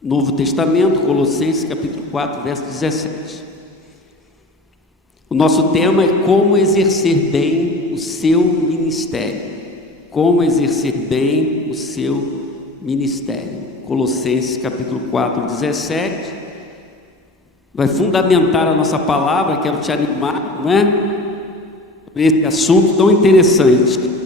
Novo Testamento, Colossenses capítulo 4, verso 17. O nosso tema é como exercer bem o seu ministério. Como exercer bem o seu ministério. Colossenses capítulo 4, 17. Vai fundamentar a nossa palavra. Quero te animar, não é? Por esse assunto tão interessante.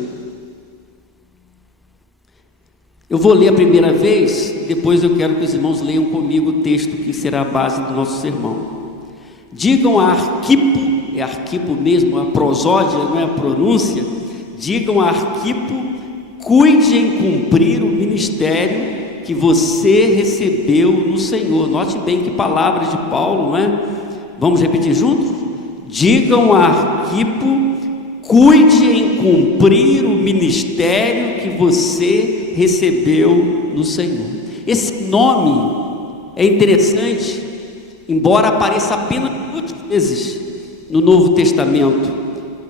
Eu vou ler a primeira vez, depois eu quero que os irmãos leiam comigo o texto que será a base do nosso sermão. Digam a Arquipo, é Arquipo mesmo, a prosódia, não é a pronúncia. Digam a Arquipo, cuide em cumprir o ministério que você recebeu no Senhor. Note bem que palavras de Paulo, não é? Vamos repetir juntos? Digam a Arquipo, cuide em cumprir o ministério que você recebeu no Senhor. Esse nome é interessante, embora apareça apenas 2 vezes no Novo Testamento.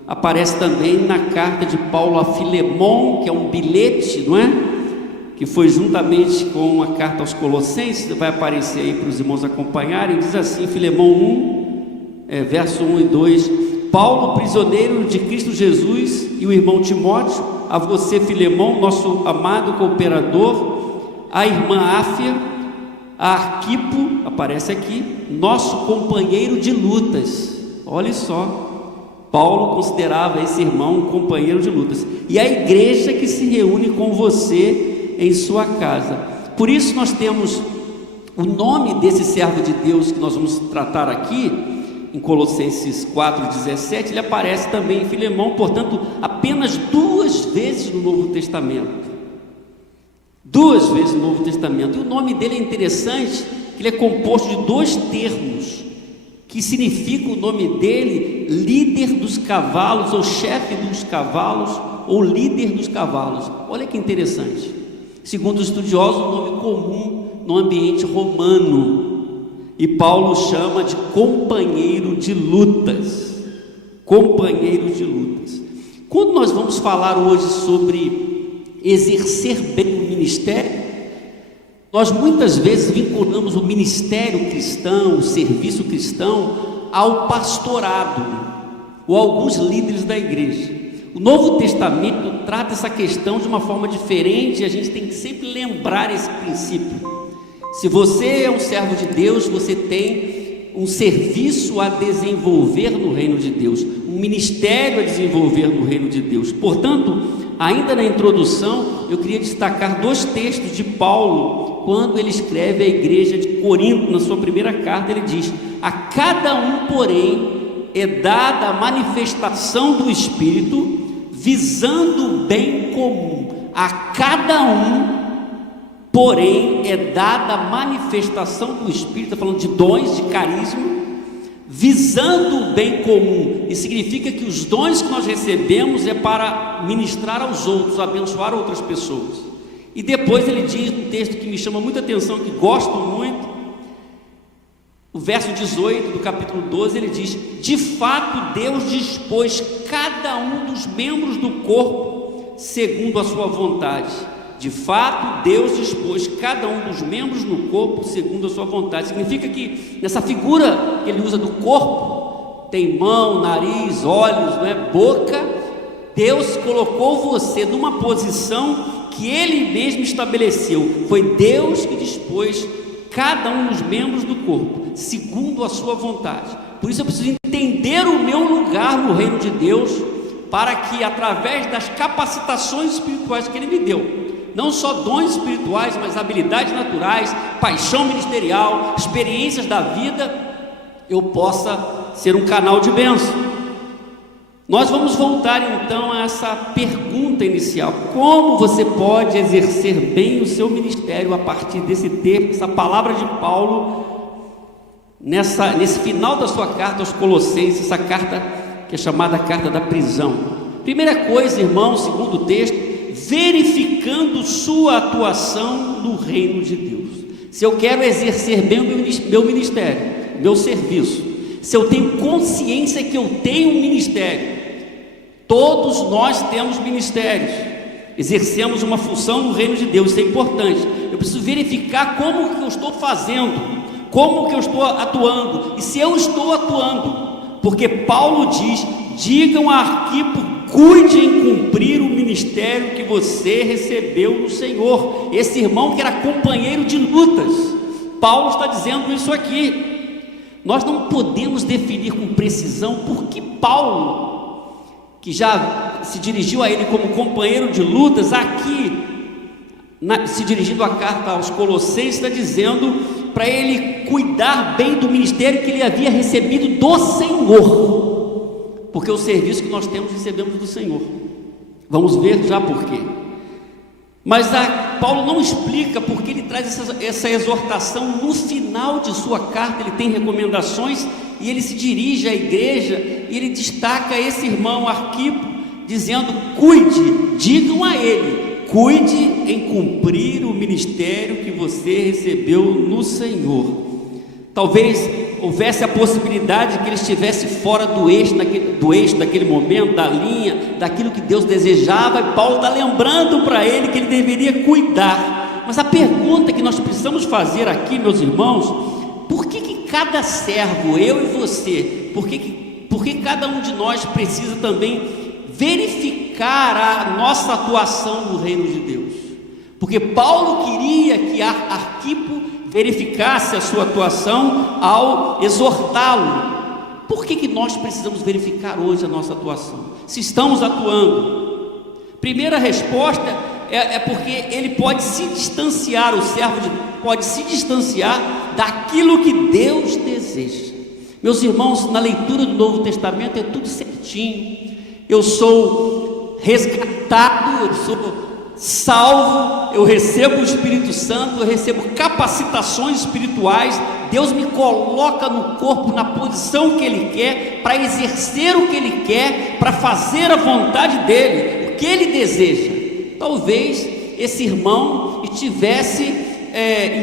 Aparece também na carta de Paulo a Filemon, que é um bilhete, não é? Que foi juntamente com a carta aos Colossenses, vai aparecer aí para os irmãos acompanharem. Diz assim, Filemon 1, verso 1 e 2: Paulo, prisioneiro de Cristo Jesus, e o irmão Timóteo, a você, Filemon, nosso amado cooperador, a irmã Áfia, a Arquipo, aparece aqui, nosso companheiro de lutas. Olha só, Paulo considerava esse irmão um companheiro de lutas, e a igreja que se reúne com você em sua casa. Por isso nós temos o nome desse servo de Deus que nós vamos tratar aqui, em Colossenses 4,17, ele aparece também em Filemão, portanto, apenas 2 vezes no Novo Testamento. 2 vezes no Novo Testamento. E o nome dele é interessante, que ele é composto de 2 termos, que significa o nome dele, líder dos cavalos, ou chefe dos cavalos, ou líder dos cavalos. Olha que interessante. Segundo os estudiosos, um nome comum no ambiente romano. E Paulo chama de companheiro de lutas. Companheiro de lutas. Quando nós vamos falar hoje sobre exercer bem o ministério, nós muitas vezes vinculamos o ministério cristão, o serviço cristão, ao pastorado, ou a alguns líderes da igreja. O Novo Testamento trata essa questão de uma forma diferente, e a gente tem que sempre lembrar esse princípio. Se você é um servo de Deus, você tem um serviço a desenvolver no reino de Deus, um ministério a desenvolver no reino de Deus. Portanto, ainda na introdução, eu queria destacar 2 textos de Paulo, quando ele escreve à igreja de Corinto, na sua primeira carta. Ele diz: a cada um, porém, é dada a manifestação do Espírito, visando o bem comum. A cada um, porém, é dada a manifestação do Espírito, está falando de dons, de carisma, visando o bem comum. E significa que os dons que nós recebemos é para ministrar aos outros, abençoar outras pessoas. E depois ele diz um texto que me chama muita atenção, que gosto muito, o verso 18 do capítulo 12, ele diz: de fato Deus dispôs cada um dos membros do corpo segundo a sua vontade. De fato, Deus dispôs cada um dos membros no corpo segundo a sua vontade. Significa que nessa figura que ele usa do corpo, tem mão, nariz, olhos, não é? Boca. Deus colocou você numa posição que Ele mesmo estabeleceu. Foi Deus que dispôs cada um dos membros do corpo segundo a sua vontade. Por isso eu preciso entender o meu lugar no reino de Deus, para que através das capacitações espirituais que Ele me deu, não só dons espirituais, mas habilidades naturais, paixão ministerial, experiências da vida, eu possa ser um canal de bênção. Nós vamos voltar então a essa pergunta inicial: como você pode exercer bem o seu ministério a partir desse texto, essa palavra de Paulo, nesse final da sua carta aos Colossenses, essa carta que é chamada carta da prisão. Primeira coisa, irmão, segundo o texto, verificando sua atuação no reino de Deus. Se eu quero exercer bem o meu ministério, meu serviço, se eu tenho consciência que eu tenho um ministério, todos nós temos ministérios, exercemos uma função no reino de Deus, isso é importante. Eu preciso verificar como que eu estou fazendo, como que eu estou atuando, e se eu estou atuando, porque Paulo diz: digam a Arquipo, cuide em cumprir o ministério que você recebeu do Senhor. Esse irmão que era companheiro de lutas, Paulo está dizendo isso aqui. Nós não podemos definir com precisão por que Paulo, que já se dirigiu a ele como companheiro de lutas, aqui, se dirigindo à carta aos Colossenses, está dizendo para ele cuidar bem do ministério que ele havia recebido do Senhor, porque o serviço que nós temos, recebemos do Senhor. Vamos ver já por quê. Mas Paulo não explica porque ele traz essa exortação no final de sua carta. Ele tem recomendações e ele se dirige à igreja e ele destaca esse irmão Arquipo, dizendo: cuide, digam a ele, cuide em cumprir o ministério que você recebeu no Senhor. Talvez houvesse a possibilidade de que ele estivesse fora do eixo daquele momento, da linha, daquilo que Deus desejava, e Paulo está lembrando para ele que ele deveria cuidar. Mas a pergunta que nós precisamos fazer aqui, meus irmãos: por que cada servo, eu e você, por que cada um de nós precisa também verificar a nossa atuação no reino de Deus? Porque Paulo queria que Arquipo verificasse a sua atuação ao exortá-lo. Por que nós precisamos verificar hoje a nossa atuação, se estamos atuando? Primeira resposta é porque ele pode se distanciar, o servo pode se distanciar daquilo que Deus deseja. Meus irmãos, na leitura do Novo Testamento é tudo certinho. Eu sou resgatado, eu sou salvo, eu recebo o Espírito Santo, eu recebo capacitações espirituais. Deus me coloca no corpo na posição que Ele quer, para exercer o que Ele quer, para fazer a vontade dEle, o que Ele deseja. Talvez esse irmão estivesse,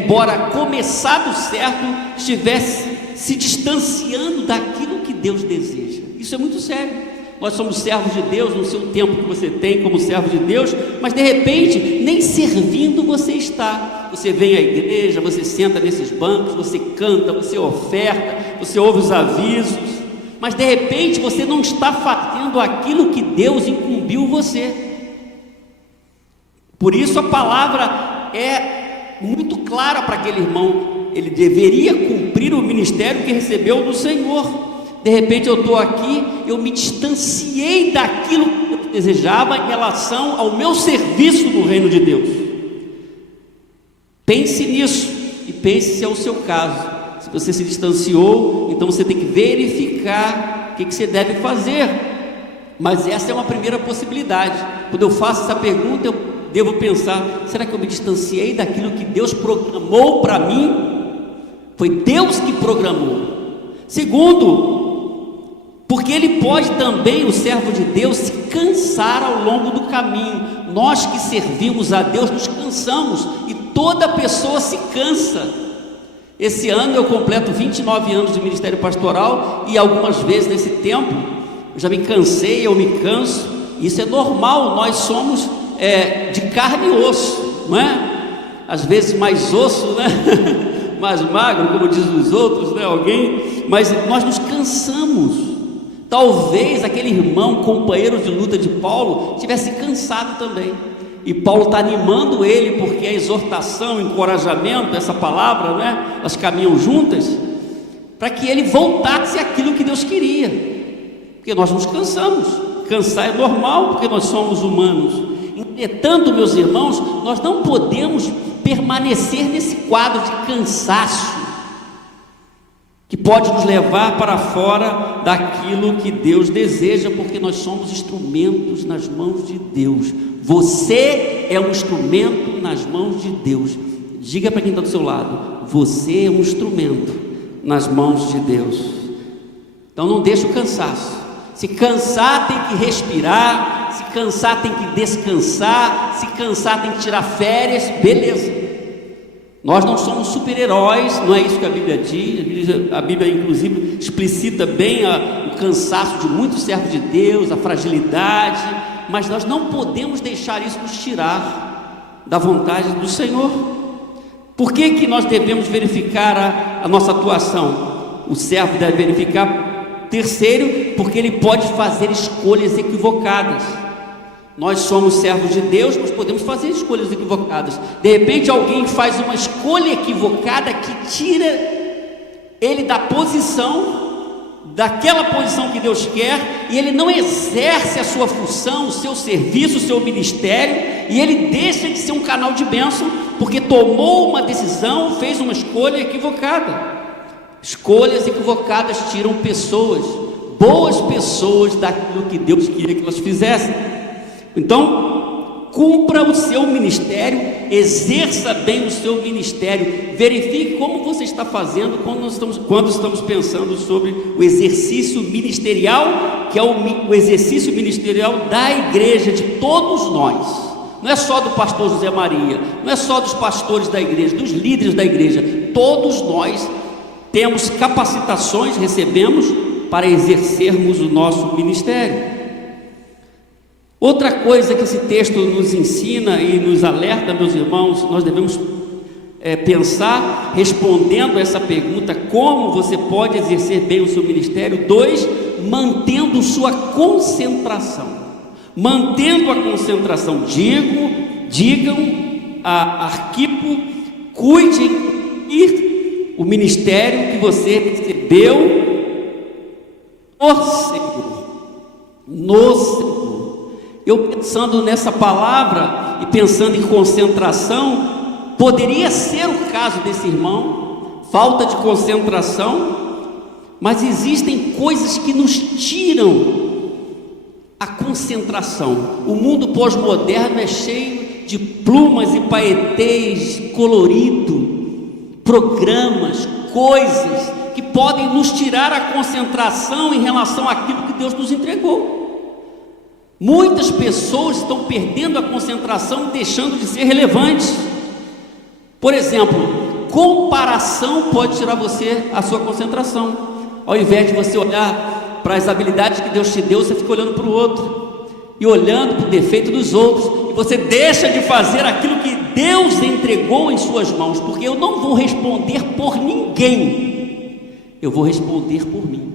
embora começado certo, estivesse se distanciando daquilo que Deus deseja. Isso é muito sério. Nós somos servos de Deus, no seu tempo que você tem como servo de Deus, mas de repente nem servindo você está. Você vem à igreja, você senta nesses bancos, você canta, você oferta, você ouve os avisos, mas de repente você não está fazendo aquilo que Deus incumbiu você. Por isso a palavra é muito clara para aquele irmão: ele deveria cumprir o ministério que recebeu do Senhor. De repente eu estou aqui, eu me distanciei daquilo que eu desejava em relação ao meu serviço no reino de Deus. Pense nisso e pense se é o seu caso. Se você se distanciou, então você tem que verificar o que você deve fazer. Mas essa é uma primeira possibilidade. Quando eu faço essa pergunta, eu devo pensar: será que eu me distanciei daquilo que Deus programou para mim? Foi Deus que programou. Segundo, porque ele pode também, o servo de Deus, se cansar ao longo do caminho. Nós que servimos a Deus nos cansamos, e toda pessoa se cansa. Esse ano eu completo 29 anos de ministério pastoral, e algumas vezes nesse tempo eu já me cansei, eu me canso. Isso é normal, nós somos de carne e osso, não é? Às vezes mais osso, né? Mais magro, como dizem os outros, né? Mas nós nos cansamos. Talvez aquele irmão, companheiro de luta de Paulo, tivesse cansado também, e Paulo está animando ele, porque a exortação, o encorajamento, essa palavra, né, elas caminham juntas, para que ele voltasse àquilo que Deus queria, porque nós nos cansamos. Cansar é normal, porque nós somos humanos. Entretanto, meus irmãos, nós não podemos permanecer nesse quadro de cansaço, que pode nos levar para fora daquilo que Deus deseja, porque nós somos instrumentos nas mãos de Deus. Você é um instrumento nas mãos de Deus. Diga para quem está do seu lado: você é um instrumento nas mãos de Deus. Então não deixe o cansaço. Se cansar, tem que respirar. Se cansar, tem que descansar. Se cansar, tem que tirar férias. Beleza. Nós não somos super-heróis, não é isso que a Bíblia diz. A Bíblia inclusive explicita bem o cansaço de muitos servos de Deus, a fragilidade, mas nós não podemos deixar isso nos tirar da vontade do Senhor. Por que nós devemos verificar a nossa atuação? O servo deve verificar. Terceiro, porque ele pode fazer escolhas equivocadas. Nós somos servos de Deus, mas podemos fazer escolhas equivocadas. De repente alguém faz uma escolha equivocada que tira ele da posição, daquela posição que Deus quer, e ele não exerce a sua função, o seu serviço, o seu ministério, e ele deixa de ser um canal de bênção, porque tomou uma decisão, fez uma escolha equivocada. Escolhas equivocadas tiram pessoas, boas pessoas, daquilo que Deus queria que elas fizessem. Então, cumpra o seu ministério, exerça bem o seu ministério, verifique como você está fazendo quando estamos pensando sobre o exercício ministerial, que é o exercício ministerial da igreja, de todos nós. Não é só do pastor José Maria, não é só dos pastores da igreja, dos líderes da igreja. Todos nós temos capacitações, recebemos para exercermos o nosso ministério. Outra coisa que esse texto nos ensina e nos alerta, meus irmãos, nós devemos pensar, respondendo a essa pergunta: como você pode exercer bem o seu ministério? 2, mantendo sua concentração. Mantendo a concentração, digam a Arquipo, cuide e o ministério que você recebeu no Senhor. Eu, pensando nessa palavra e pensando em concentração, poderia ser o caso desse irmão, falta de concentração, mas existem coisas que nos tiram a concentração. O mundo pós-moderno é cheio de plumas e paetês colorido, programas, coisas que podem nos tirar a concentração em relação àquilo que Deus nos entregou. Muitas pessoas estão perdendo a concentração e deixando de ser relevantes. Por exemplo, comparação pode tirar você a sua concentração. Ao invés de você olhar para as habilidades que Deus te deu, você fica olhando para o outro e olhando para o defeito dos outros, e você deixa de fazer aquilo que Deus entregou em suas mãos. Porque eu não vou responder por ninguém, eu vou responder por mim.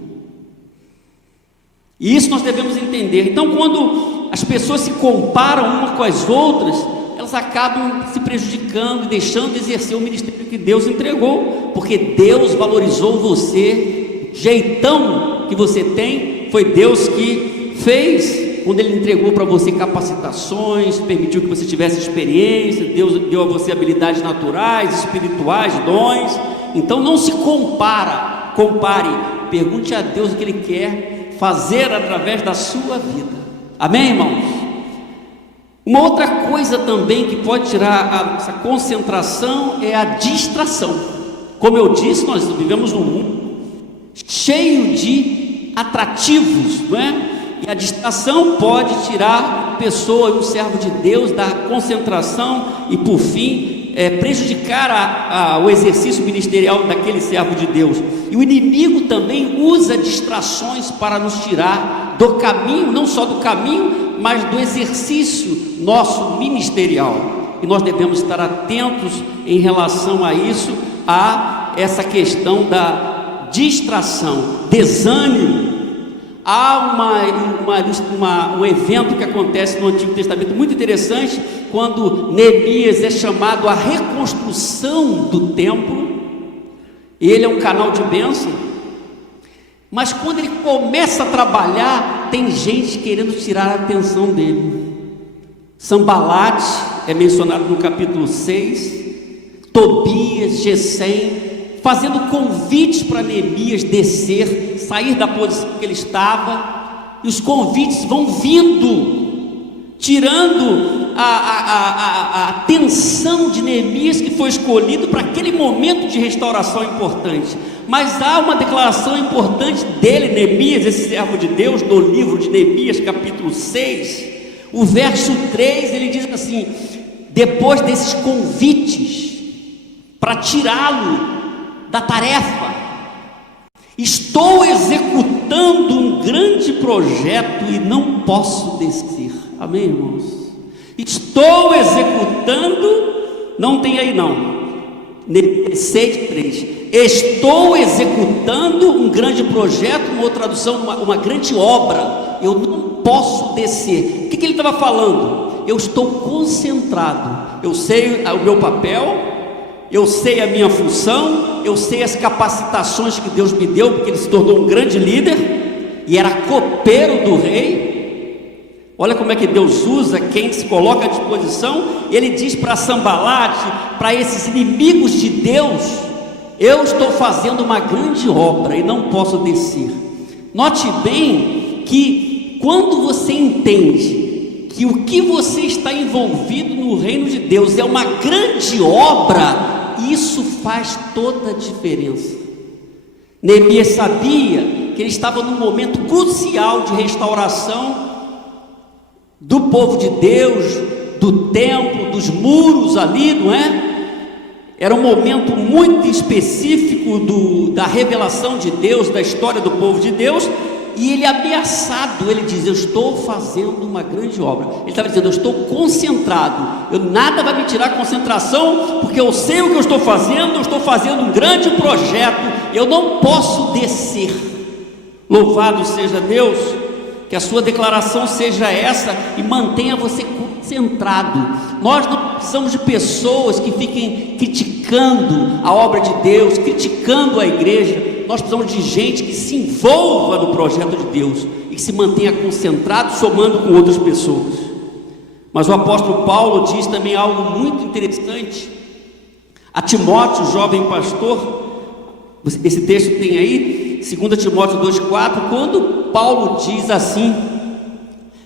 E isso nós devemos entender. Então, quando as pessoas se comparam uma com as outras, elas acabam se prejudicando e deixando de exercer o ministério que Deus entregou, porque Deus valorizou você. O jeitão que você tem foi Deus que fez, quando Ele entregou para você capacitações, permitiu que você tivesse experiência. Deus deu a você habilidades naturais, espirituais, dons. Então não se compare, pergunte a Deus o que Ele quer fazer através da sua vida. Amém, irmãos? Uma outra coisa também que pode tirar a nossa concentração é a distração. Como eu disse, nós vivemos num mundo cheio de atrativos, não é? E a distração pode tirar a pessoa, um servo de Deus, da concentração e, por fim, prejudicar o exercício ministerial daquele servo de Deus. E o inimigo também usa distrações para nos tirar do caminho, não só do caminho, mas do exercício nosso ministerial. E nós devemos estar atentos em relação a isso, a essa questão da distração, desânimo. Há um evento que acontece no Antigo Testamento muito interessante, quando Neemias é chamado à reconstrução do templo. Ele é um canal de bênção, mas quando ele começa a trabalhar, tem gente querendo tirar a atenção dele. Sanbalate é mencionado no capítulo 6, Tobias, Gesem, fazendo convites para Neemias descer, sair da posição que ele estava, e os convites vão vindo, tirando a atenção de Neemias, que foi escolhido para aquele momento de restauração importante. Mas há uma declaração importante dele, Neemias, esse servo de Deus, no livro de Neemias, capítulo 6, o verso 3, ele diz assim: depois desses convites para tirá-lo da tarefa, Estou executando um grande projeto e não posso descer. Amém, irmãos? Estou executando, não tem aí não. 6:3. Estou executando um grande projeto, uma outra tradução, uma grande obra. Eu não posso descer. O que ele estava falando? Eu estou concentrado. Eu sei o meu papel, eu sei a minha função, eu sei as capacitações que Deus me deu, porque ele se tornou um grande líder e era copeiro do rei. Olha como é que Deus usa quem se coloca à disposição. Ele diz para Sambalate, para esses inimigos de Deus: eu estou fazendo uma grande obra e não posso descer. Note bem que quando você entende que o que você está envolvido no reino de Deus é uma grande obra, isso faz toda a diferença. Neemias sabia que ele estava num momento crucial de restauração do povo de Deus, do templo, dos muros ali, não é? Era um momento muito específico da revelação de Deus, da história do povo de Deus. E ele ameaçado, ele diz: eu estou fazendo uma grande obra. Ele estava dizendo: eu estou concentrado, nada vai me tirar a concentração, porque eu sei o que eu estou fazendo um grande projeto, eu não posso descer. Louvado seja Deus, que a sua declaração seja essa e mantenha você concentrado. Nós não precisamos de pessoas que fiquem criticando a obra de Deus, criticando a igreja. Nós precisamos de gente que se envolva no projeto de Deus e que se mantenha concentrado, somando com outras pessoas. Mas o apóstolo Paulo diz também algo muito interessante a Timóteo, jovem pastor. Esse texto tem aí, 2 Timóteo 2,4, quando Paulo diz assim: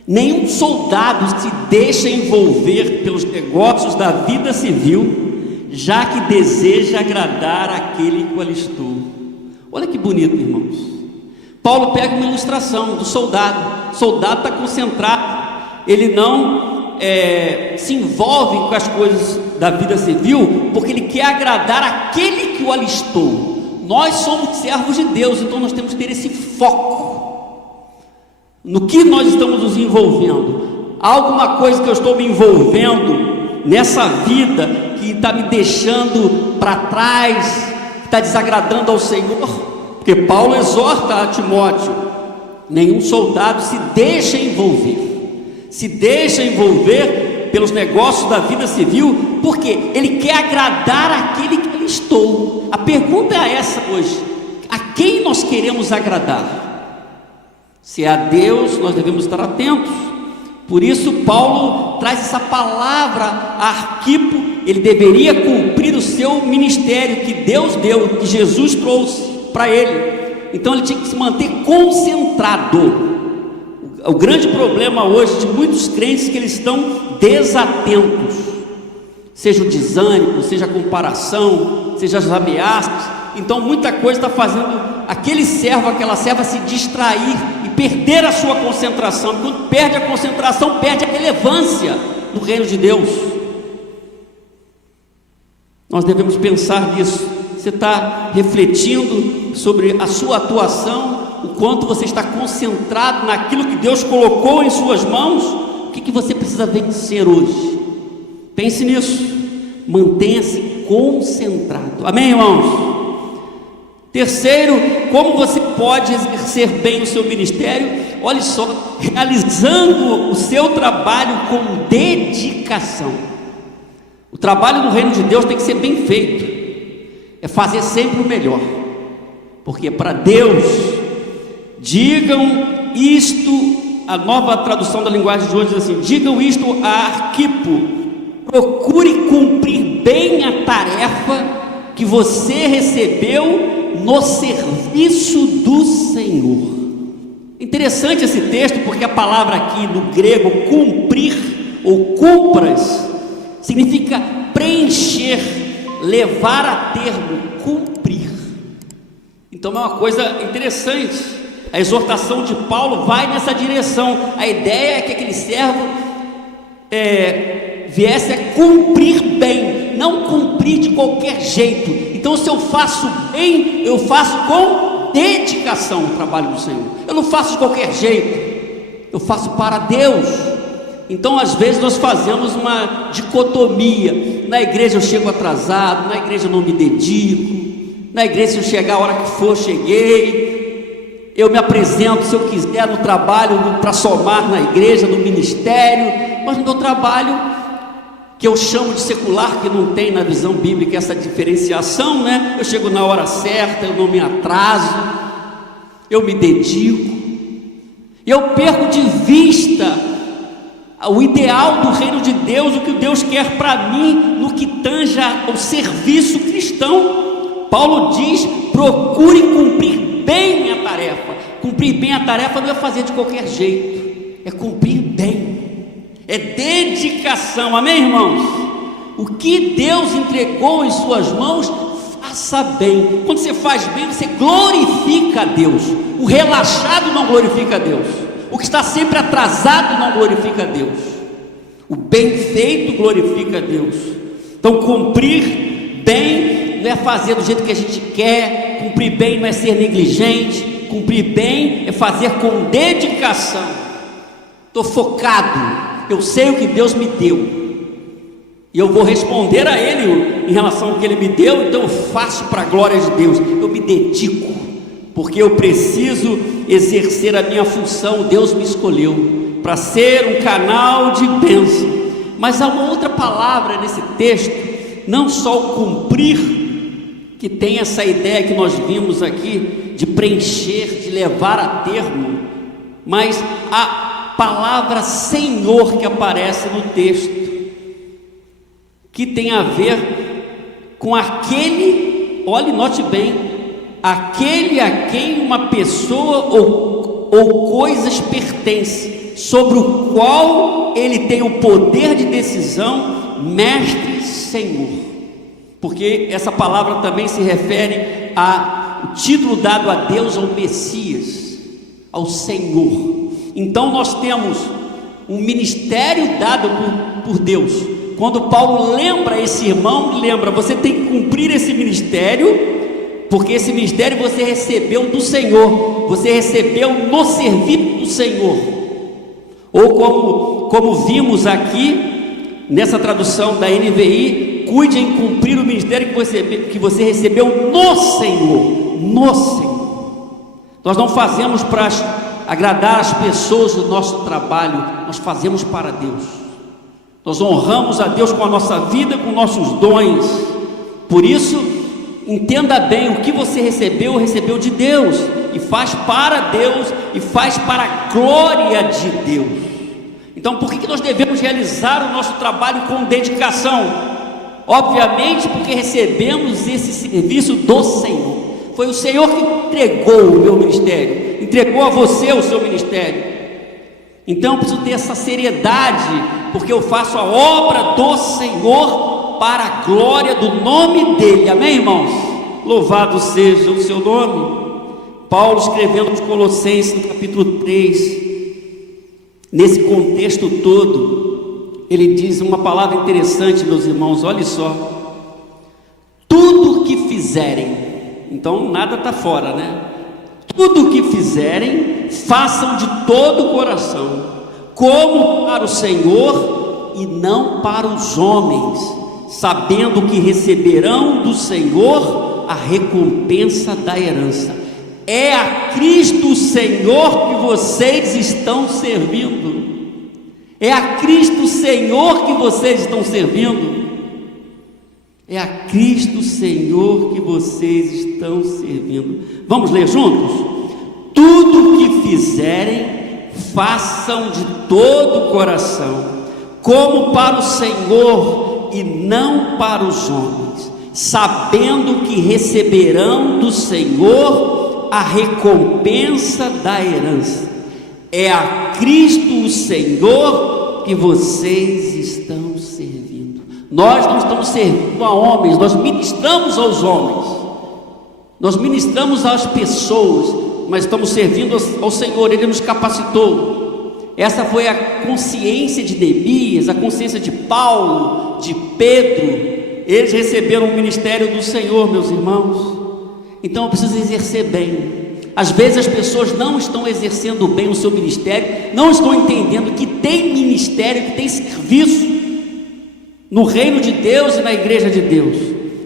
nenhum soldado se deixa envolver pelos negócios da vida civil, já que deseja agradar aquele que o alistou. Olha que bonito, irmãos. Paulo pega uma ilustração do soldado. O soldado está concentrado, ele não se envolve com as coisas da vida civil, porque ele quer agradar aquele que o alistou. Nós somos servos de Deus, então nós temos que ter esse foco no que nós estamos nos envolvendo. Há alguma coisa que eu estou me envolvendo nessa vida que está me deixando para trás, está desagradando ao Senhor? Porque Paulo exorta a Timóteo: nenhum soldado se deixa envolver pelos negócios da vida civil, porque ele quer agradar aquele que alistou. A pergunta é essa hoje: a quem nós queremos agradar? Se é a Deus, nós devemos estar atentos. Por isso Paulo traz essa palavra a Arquipo. Ele deveria cumprir o seu ministério que Deus deu, que Jesus trouxe para ele. Então ele tinha que se manter concentrado. O grande problema hoje de muitos crentes é que eles estão desatentos, seja o desânimo, seja a comparação, seja as ameaças. Então muita coisa está fazendo aquele servo, aquela serva se distrair e perder a sua concentração. Quando perde a concentração, perde a relevância no reino de Deus. Nós devemos pensar nisso. Você está refletindo sobre a sua atuação, o quanto você está concentrado naquilo que Deus colocou em suas mãos? O que você precisa vencer hoje? Pense nisso. Mantenha-se concentrado. Amém, irmãos? Terceiro, como você pode exercer bem o seu ministério? Olha só, realizando o seu trabalho com dedicação. O trabalho no reino de Deus tem que ser bem feito. É fazer sempre o melhor. Porque para Deus, digam isto, a nova tradução da linguagem de hoje diz assim: digam isto a Arquipo: procure cumprir bem a tarefa que você recebeu no serviço do Senhor. Interessante esse texto, porque a palavra aqui no grego cumprir ou cumpras significa preencher, levar a termo, cumprir. Então é uma coisa interessante. A exortação de Paulo vai nessa direção. A ideia é que aquele servo viesse a cumprir bem, não cumprir de qualquer jeito. Então se eu faço bem, eu faço com com dedicação o trabalho do Senhor. Eu não faço de qualquer jeito, eu faço para Deus. Então às vezes nós fazemos uma dicotomia: na igreja eu chego atrasado, na igreja eu não me dedico, na igreja se eu chegar a hora que for, cheguei, eu me apresento se eu quiser no trabalho para somar na igreja, no ministério, mas no meu trabalho, que eu chamo de secular, que não tem na visão bíblica essa diferenciação, né? Eu chego na hora certa, eu não me atraso, eu me dedico, eu perco de vista o ideal do reino de Deus, o que Deus quer para mim, no que tanja ao serviço cristão. Paulo diz: procure cumprir bem a tarefa. Cumprir bem a tarefa não é fazer de qualquer jeito, é cumprir bem, é dedicação. Amém, irmãos? O que Deus entregou em suas mãos, faça bem. Quando você faz bem, você glorifica a Deus. O relaxado não glorifica a Deus, o que está sempre atrasado não glorifica a Deus, o bem feito glorifica a Deus. Então cumprir bem não é fazer do jeito que a gente quer, cumprir bem não é ser negligente, cumprir bem é fazer com dedicação. Estou focado, eu sei o que Deus me deu, e eu vou responder a Ele em relação ao que Ele me deu, então eu faço para a glória de Deus, eu me dedico, porque eu preciso exercer a minha função. Deus me escolheu para ser um canal de bênção. Mas há uma outra palavra nesse texto, não só o cumprir, que tem essa ideia que nós vimos aqui, de preencher, de levar a termo, mas a palavra Senhor que aparece no texto, que tem a ver com aquele, olhe, note bem, aquele a quem uma pessoa ou coisas pertence, sobre o qual ele tem o poder de decisão, mestre, Senhor. Porque essa palavra também se refere ao título dado a Deus, ao Messias, ao Senhor. Então nós temos um ministério dado por Deus. Quando Paulo lembra esse irmão, lembra: você tem que cumprir esse ministério, porque esse ministério você recebeu do Senhor, você recebeu no serviço do Senhor. Ou como vimos aqui nessa tradução da NVI, cuide em cumprir o ministério que você recebeu no Senhor. No Senhor. Nós não fazemos para agradar as pessoas o nosso trabalho, nós fazemos para Deus. Nós honramos a Deus com a nossa vida, com nossos dons. Por isso, entenda bem: o que você recebeu de Deus, e faz para Deus, e faz para a glória de Deus. Então por que nós devemos realizar o nosso trabalho com dedicação? Obviamente porque recebemos esse serviço do Senhor. Foi o Senhor que entregou o meu ministério, entregou a você o seu ministério. Então eu preciso ter essa seriedade, porque eu faço a obra do Senhor para a glória do nome dEle. Amém, irmãos? Louvado seja o seu nome. Paulo, escrevendo aos Colossenses, no capítulo 3, nesse contexto todo, ele diz uma palavra interessante, meus irmãos, olha só: tudo que fizerem, então nada está fora, né? Tudo que fizerem, façam de todo o coração, como para o Senhor e não para os homens, sabendo que receberão do Senhor a recompensa da herança. É a Cristo Senhor que vocês estão servindo. É a Cristo Senhor que vocês estão servindo. É a Cristo Senhor que vocês estão servindo. Vamos ler juntos? Tudo que fizerem, façam de todo o coração, como para o Senhor e não para os homens, sabendo que receberão do Senhor a recompensa da herança. É a Cristo o Senhor que vocês estão servindo. Nós não estamos servindo a homens, nós ministramos aos homens, nós ministramos às pessoas, mas estamos servindo ao Senhor. Ele nos capacitou. Essa foi a consciência de Neemias, a consciência de Paulo, de Pedro. Eles receberam o ministério do Senhor, meus irmãos. Então eu preciso exercer bem. Às vezes as pessoas não estão exercendo bem o seu ministério, não estão entendendo que tem ministério, que tem serviço no reino de Deus e na igreja de Deus.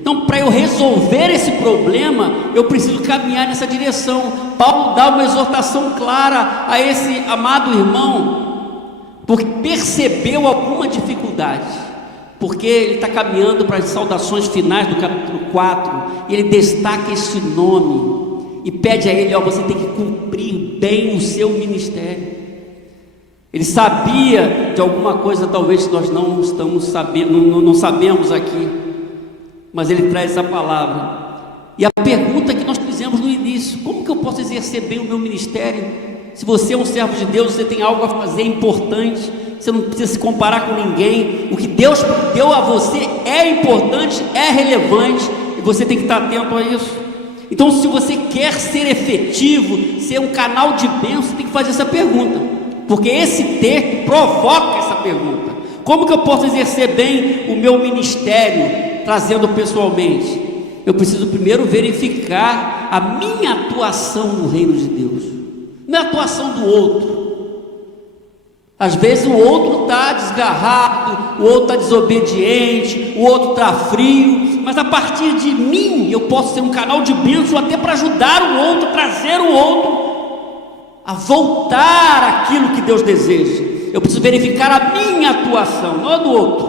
Então, para eu resolver esse problema, eu preciso caminhar nessa direção. Paulo dá uma exortação clara a esse amado irmão, porque percebeu alguma dificuldade, porque ele está caminhando para as saudações finais do capítulo 4, e ele destaca este nome, e pede a ele: você tem que cumprir bem o seu ministério. Ele sabia de alguma coisa, talvez nós não estamos sabendo, não sabemos aqui, mas ele traz essa palavra. E a pergunta que nós fizemos no início: como que eu posso exercer bem o meu ministério? Se você é um servo de Deus, você tem algo a fazer importante, você não precisa se comparar com ninguém. O que Deus deu a você é importante, é relevante, e você tem que estar atento a isso. Então, se você quer ser efetivo, ser um canal de bênção, você tem que fazer essa pergunta, porque esse texto provoca essa pergunta: como que eu posso exercer bem o meu ministério, trazendo pessoalmente? Eu preciso primeiro verificar a minha atuação no reino de Deus, não é a atuação do outro. Às vezes o outro está desgarrado, o outro está desobediente, o outro está frio, mas a partir de mim eu posso ser um canal de bênção até para ajudar o outro, trazer o outro a voltar àquilo que Deus deseja. Eu preciso verificar a minha atuação, não a do outro,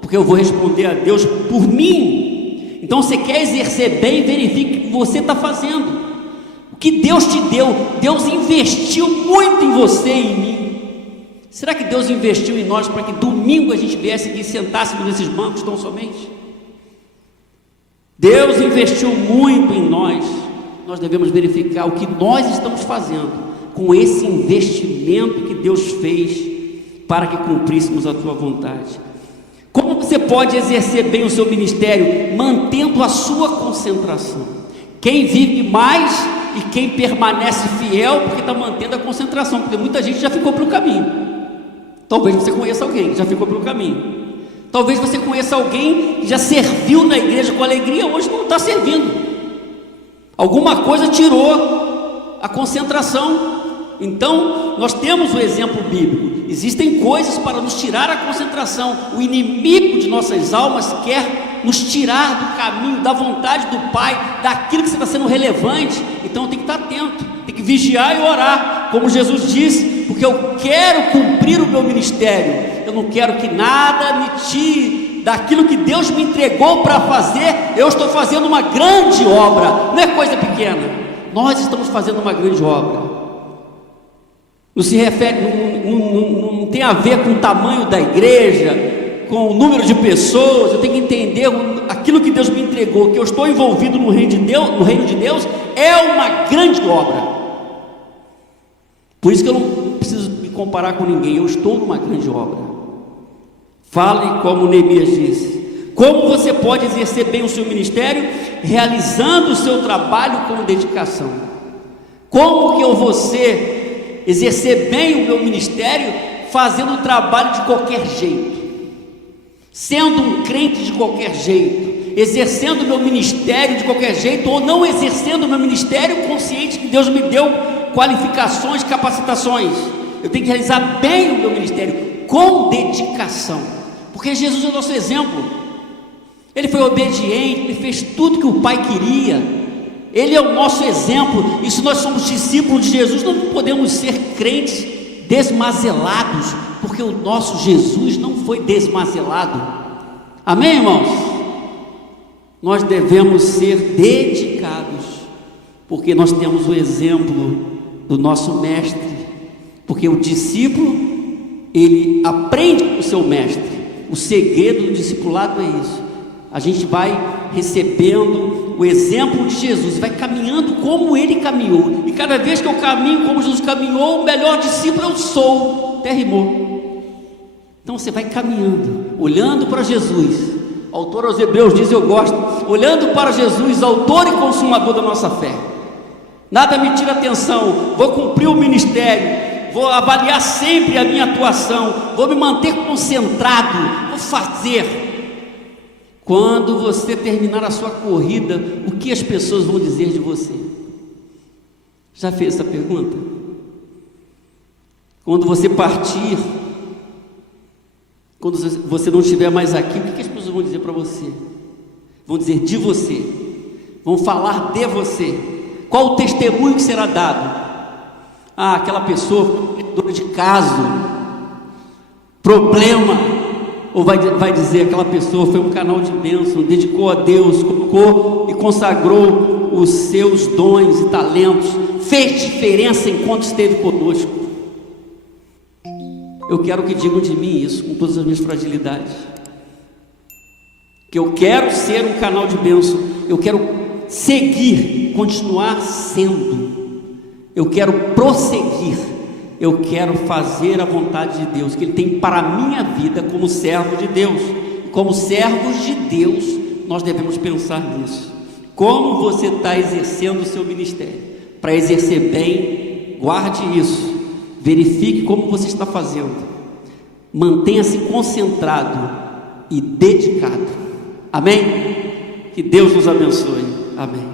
porque eu vou responder a Deus por mim. Então, você quer exercer bem, verifique o que você está fazendo, o que Deus te deu. Deus investiu muito em você e em mim. Será que Deus investiu em nós para que domingo a gente viesse aqui e sentássemos nesses bancos tão somente? Deus investiu muito em nós. Nós devemos verificar o que nós estamos fazendo com esse investimento que Deus fez para que cumpríssemos a sua vontade. Como você pode exercer bem o seu ministério? Mantendo a sua concentração. Quem vive mais e quem permanece fiel, porque está mantendo a concentração, porque muita gente já ficou pelo caminho. Talvez você conheça alguém que já ficou pelo caminho. Talvez você conheça alguém que já serviu na igreja com alegria, hoje não está servindo. Alguma coisa tirou a concentração. Então, nós temos o exemplo bíblico. Existem coisas para nos tirar a concentração. O inimigo de nossas almas quer nos tirar do caminho, da vontade do Pai, daquilo que está sendo relevante. Então, tem que estar atento, tem que vigiar e orar, como Jesus disse, porque eu quero cumprir o meu ministério. Eu não quero que nada me tire daquilo que Deus me entregou para fazer. Eu estou fazendo uma grande obra, não é coisa pequena. Nós estamos fazendo uma grande obra. Não se refere, não tem a ver com o tamanho da igreja, com o número de pessoas. Eu tenho que entender aquilo que Deus me entregou, que eu estou envolvido no reino de Deus, é uma grande obra. Por isso que eu não preciso me comparar com ninguém, eu estou numa grande obra. Fale como Neemias disse. Como você pode exercer bem o seu ministério? Realizando o seu trabalho com dedicação. Como que eu vou exercer bem o meu ministério? Fazendo o trabalho de qualquer jeito, sendo um crente de qualquer jeito, exercendo o meu ministério de qualquer jeito, ou não exercendo o meu ministério, consciente que Deus me deu qualificações, capacitações. Eu tenho que realizar bem o meu ministério com dedicação, porque Jesus é o nosso exemplo. Ele foi obediente, ele fez tudo que o Pai queria. Ele é o nosso exemplo. E se nós somos discípulos de Jesus, não podemos ser crentes desmazelados, porque o nosso Jesus não foi desmazelado. Amém, irmãos? Nós devemos ser dedicados, porque nós temos o exemplo do nosso mestre. Porque o discípulo, ele aprende com o seu mestre. O segredo do discipulado é isso. A gente vai recebendo o exemplo de Jesus, vai caminhando como ele caminhou, e cada vez que eu caminho como Jesus caminhou, o melhor discípulo eu sou. Até rimou. Então você vai caminhando, olhando para Jesus. O autor aos Hebreus diz, eu gosto, olhando para Jesus, autor e consumador da nossa fé. Nada me tira atenção, vou cumprir o ministério, vou avaliar sempre a minha atuação, vou me manter concentrado, vou fazer. Quando você terminar a sua corrida, o que as pessoas vão dizer de você? Já fez essa pergunta? Quando você partir, quando você não estiver mais aqui, o que as pessoas vão dizer para você? Vão dizer de você, vão falar de você. Qual o testemunho que será dado? Ah, aquela pessoa dona de caso, problema. Ou vai dizer, aquela pessoa foi um canal de bênção, dedicou a Deus, colocou e consagrou os seus dons e talentos, fez diferença enquanto esteve conosco. Eu quero que digam de mim isso, com todas as minhas fragilidades, que eu quero ser um canal de bênção, eu quero seguir, continuar sendo, eu quero prosseguir, eu quero fazer a vontade de Deus, que Ele tem para a minha vida como servo de Deus. Como servos de Deus, nós devemos pensar nisso. Como você está exercendo o seu ministério? Para exercer bem, guarde isso, verifique como você está fazendo, mantenha-se concentrado e dedicado. Amém? Que Deus nos abençoe. Amém.